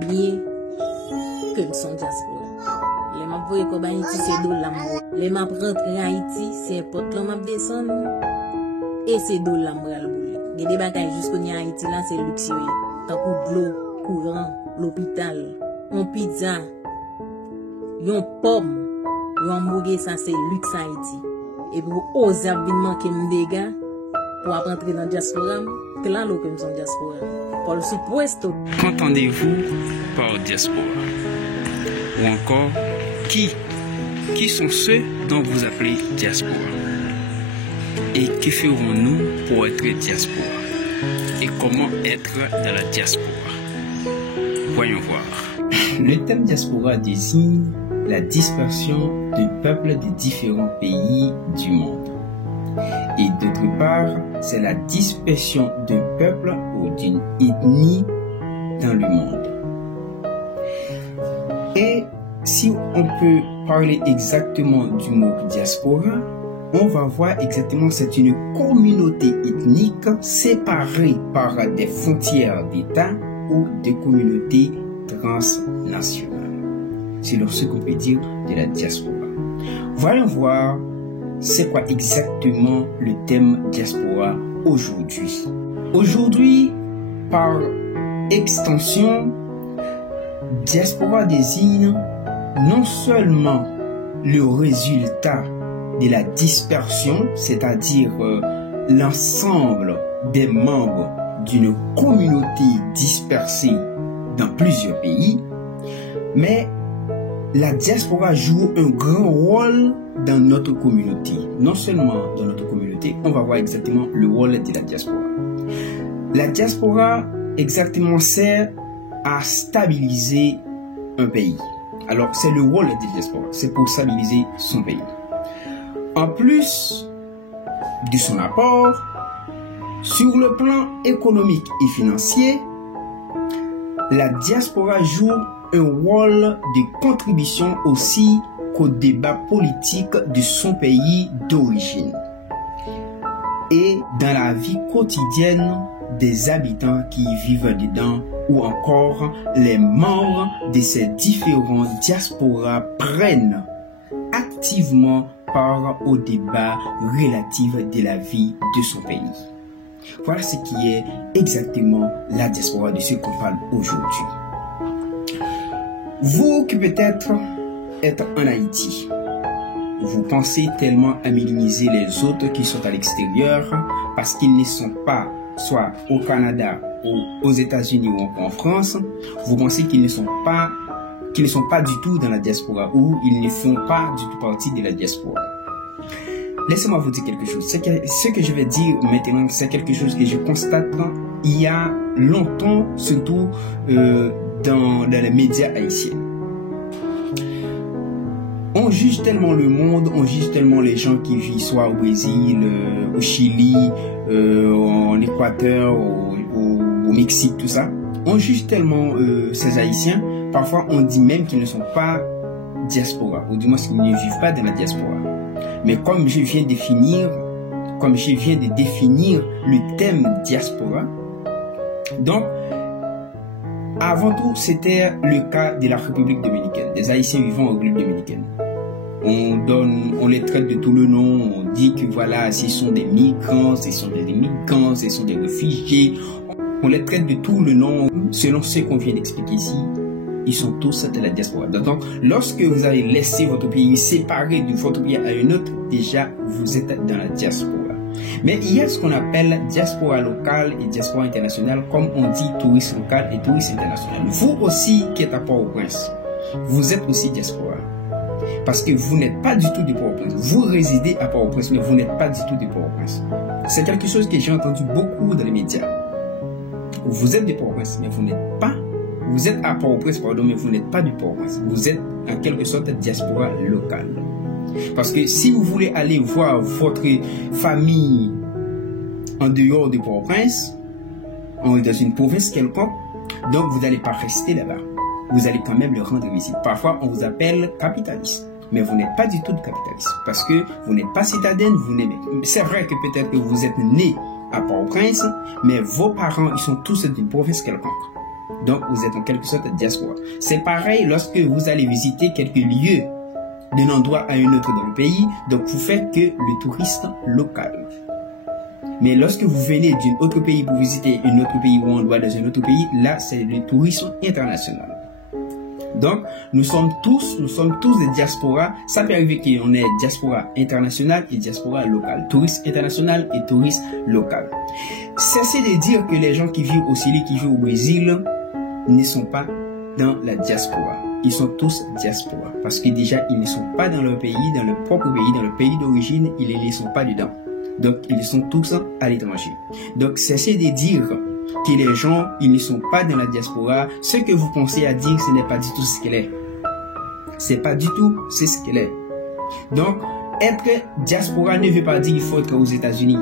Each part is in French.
bien que nous sommes diaspora. Les m'a voyé comme Haïti c'est dollar. Les m'a rentré en Haïti c'est porte là m'a descendre et c'est dollar m'ral boule. Des bagages jusqu'au en Haïti là c'est luxueux. Tant que l'eau, courant, l'hôpital, on pizza, yon pomme, yon hamburger ça c'est luxe Haïti. Et pour oser venir manquer m'dégâts pour rentrer dans diaspora, que là l'eau que nous sommes diaspora. Pour le supuesto. Qu'entendez-vous par diaspora? Ou encore, qui sont ceux dont vous appelez diaspora? Et que ferons-nous pour être diaspora? Et comment être dans la diaspora? Voyons voir. Le thème diaspora désigne la dispersion de peuples de différents pays du monde. Et d'autre part, c'est la dispersion d'un peuple ou d'une ethnie dans le monde. Et si on peut parler exactement du mot diaspora, on va voir exactement c'est une communauté ethnique séparée par des frontières d'État ou de communautés transnationales. C'est ce qu'on peut dire de la diaspora. Voyons voir c'est quoi exactement le thème diaspora aujourd'hui. Aujourd'hui, par extension, diaspora désigne non seulement le résultat de la dispersion, c'est-à-dire l'ensemble des membres d'une communauté dispersée dans plusieurs pays, mais la diaspora joue un grand rôle dans notre communauté. Non seulement dans notre communauté, on va voir exactement le rôle de la diaspora. La diaspora exactement sert à stabiliser un pays. Alors c'est le rôle de la diaspora, c'est pour stabiliser son pays. En plus de son apport, sur le plan économique et financier, la diaspora joue un rôle de contribution aussi qu'au débat politique de son pays d'origine et dans la vie quotidienne des habitants qui y vivent dedans ou encore les membres de ces différents diasporas prennent activement part au débat relatif de la vie de son pays. Voilà ce qui est exactement la diaspora de ce qu'on parle aujourd'hui. Vous qui peut-être êtes en Haïti, vous pensez tellement à minimiser les autres qui sont à l'extérieur parce qu'ils ne sont pas soit au Canada ou aux États-Unis ou en France, vous pensez qu'ils ne sont pas du tout dans la diaspora ou ils ne font pas du tout partie de la diaspora. Laissez-moi vous dire quelque chose. Ce que je vais dire maintenant, c'est quelque chose que je constate il y a longtemps, surtout dans les médias haïtiens. On juge tellement le monde, on juge tellement les gens qui vivent soit au Brésil, au Chili, en Équateur, au Mexique, tout ça. On juge tellement ces Haïtiens, parfois on dit même qu'ils ne sont pas diaspora, ou du moins qu'ils ne vivent pas dans la diaspora. Mais comme je viens de définir le thème diaspora, donc avant tout c'était le cas de la République dominicaine, des Haïtiens vivant en République dominicaine. On les traite de tout le nom, on dit que voilà, ce sont des migrants, ce sont des immigrants, ce sont des réfugiés. On les traite de tout le nom selon ce qu'on vient d'expliquer ici. Ils sont tous de la diaspora. Donc, lorsque vous avez laissé votre pays séparé de votre pays à un autre, déjà, vous êtes dans la diaspora. Mais il y a ce qu'on appelle diaspora locale et diaspora internationale, comme on dit tourisme local et tourisme international. Vous aussi qui êtes à Port-au-Prince, vous êtes aussi diaspora. Parce que vous n'êtes pas du tout de Port-au-Prince. Vous résidez à Port-au-Prince, mais vous n'êtes pas du tout de Port-au-Prince. C'est quelque chose que j'ai entendu beaucoup dans les médias. Vous êtes de Port-au-Prince, mais vous n'êtes pas. Vous êtes à Port-au-Prince, pardon, mais vous n'êtes pas de Port-au-Prince. Vous êtes en quelque sorte diaspora locale. Parce que si vous voulez aller voir votre famille en dehors de Port-au-Prince, dans une province quelconque, donc vous n'allez pas rester là-bas. Vous allez quand même leur rendre visite. Parfois, on vous appelle capitaliste. Mais vous n'êtes pas du tout de capitaliste. Parce que vous n'êtes pas citadine, c'est vrai que peut-être que vous êtes né à Port-au-Prince, mais vos parents, ils sont tous d'une province quelconque. Donc, vous êtes en quelque sorte diaspora. C'est pareil lorsque vous allez visiter quelques lieux d'un endroit à un autre dans le pays. Donc, vous faites que le tourisme local. Mais lorsque vous venez d'un autre pays pour visiter un autre pays ou un endroit dans un autre pays, là, c'est le tourisme international. Donc, nous sommes tous des diasporas. Ça peut arriver qu'on ait diaspora internationale et diaspora locale. Touriste international et touriste local. Cessez de dire que les gens qui vivent au Chili, qui vivent au Brésil, ne sont pas dans la diaspora. Ils sont tous diaspora. Parce que déjà, ils ne sont pas dans leur pays, dans leur propre pays, dans leur pays d'origine, ils ne sont pas dedans. Donc, ils sont tous à l'étranger. Donc, cessez de dire que les gens, ils ne sont pas dans la diaspora. Ce que vous pensez à dire, ce n'est pas du tout ce qu'elle est. C'est pas du tout ce qu'elle est. Donc, être diaspora ne veut pas dire qu'il faut être aux États-Unis,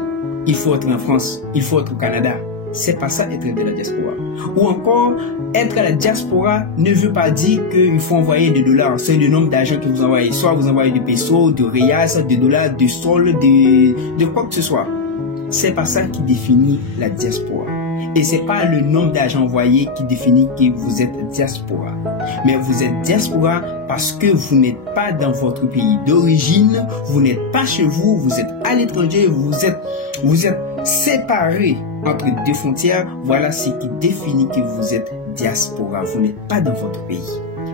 il faut être en France, il faut être au Canada. C'est pas ça être de la diaspora. Ou encore, être à la diaspora ne veut pas dire qu'il faut envoyer des dollars. C'est le nombre d'argent que vous envoyez. Soit vous envoyez des pesos, de reals, de dollars, de sol, de quoi que ce soit. C'est pas ça qui définit la diaspora. Et c'est pas le nombre d'argent envoyé qui définit que vous êtes diaspora. Mais vous êtes diaspora parce que vous n'êtes pas dans votre pays d'origine, vous n'êtes pas chez vous, vous êtes à l'étranger, vous êtes séparés entre deux frontières. Voilà ce qui définit que vous êtes diaspora. Vous n'êtes pas dans votre pays.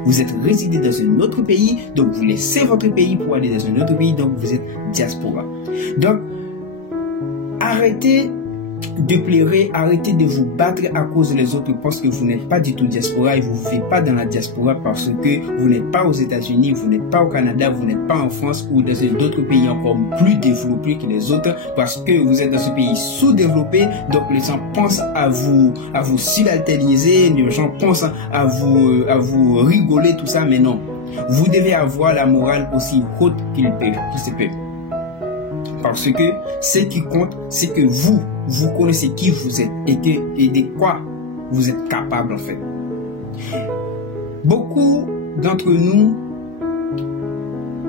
Vous êtes résidé dans un autre pays, donc vous laissez votre pays pour aller dans un autre pays, donc vous êtes diaspora. Donc, arrêtez de pleurer, arrêtez de vous battre à cause des autres parce que vous n'êtes pas du tout diaspora et vous ne vivez pas dans la diaspora parce que vous n'êtes pas aux États-Unis, vous n'êtes pas au Canada, vous n'êtes pas en France ou dans d'autres pays encore plus développés que les autres parce que vous êtes dans ce pays sous-développé. Donc les gens pensent à vous subalterniser, les gens pensent à vous rigoler, tout ça, mais non. Vous devez avoir la morale aussi haute qu'il se peut. Parce que ce qui compte, c'est que vous connaissez qui vous êtes et de quoi vous êtes capable en fait. Beaucoup d'entre nous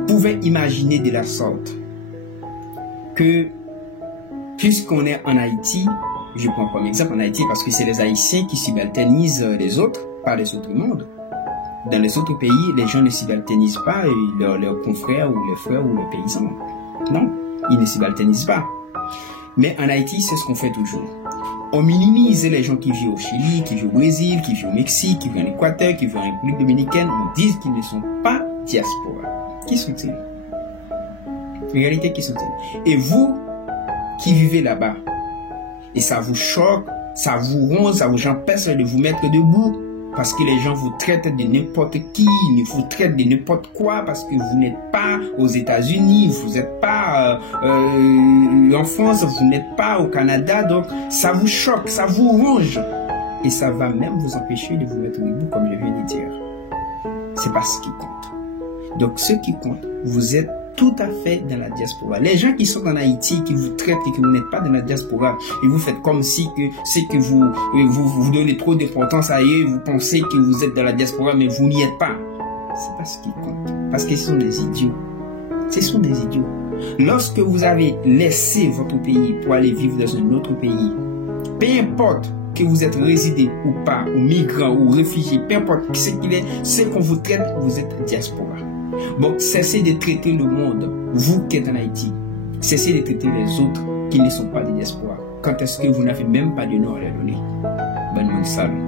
pouvaient imaginer de la sorte que puisqu'on est en Haïti, je prends comme exemple en Haïti parce que c'est les Haïtiens qui subalternisent les autres, pas les autres mondes. Dans les autres pays, les gens ne subalternisent pas leurs confrères ou les frères ou les paysans. Non, ils ne subalternisent pas. Mais en Haïti, c'est ce qu'on fait toujours. On minimise les gens qui vivent au Chili, qui vivent au Brésil, qui vivent au Mexique, qui vivent en Équateur, qui vivent en République dominicaine. On dit qu'ils ne sont pas diaspora. Qui sont-ils? En réalité, qui sont-ils? Et vous, qui vivez là-bas, et ça vous choque, ça vous ronge, ça vous empêche de vous mettre debout, parce que les gens vous traitent de n'importe qui, ils vous traitent de n'importe quoi, parce que vous n'êtes pas aux États-Unis, vous n'êtes pas en France, vous n'êtes pas au Canada, donc ça vous choque, ça vous ronge. Et ça va même vous empêcher de vous mettre debout, comme je viens de dire. C'est pas ce qui compte. Donc ce qui compte, vous êtes tout à fait dans la diaspora. Les gens qui sont en Haïti, qui vous traitent et que vous n'êtes pas dans la diaspora, et vous faites comme si que c'est que vous donnez trop d'importance à eux, vous pensez que vous êtes dans la diaspora, mais vous n'y êtes pas. C'est pas ce qui compte. Parce qu'ils sont des idiots. Ce sont des idiots. Lorsque vous avez laissé votre pays pour aller vivre dans un autre pays, peu importe que vous êtes résidé ou pas, ou migrant, ou réfugié, peu importe ce qu'il est, ce qu'on vous traite, vous êtes diaspora. Donc, cessez de traiter le monde, vous qui êtes en Haïti, cessez de traiter les autres qui ne sont pas des diasporas. Quand est-ce que vous n'avez même pas de nom à leur donner? Bonne salut.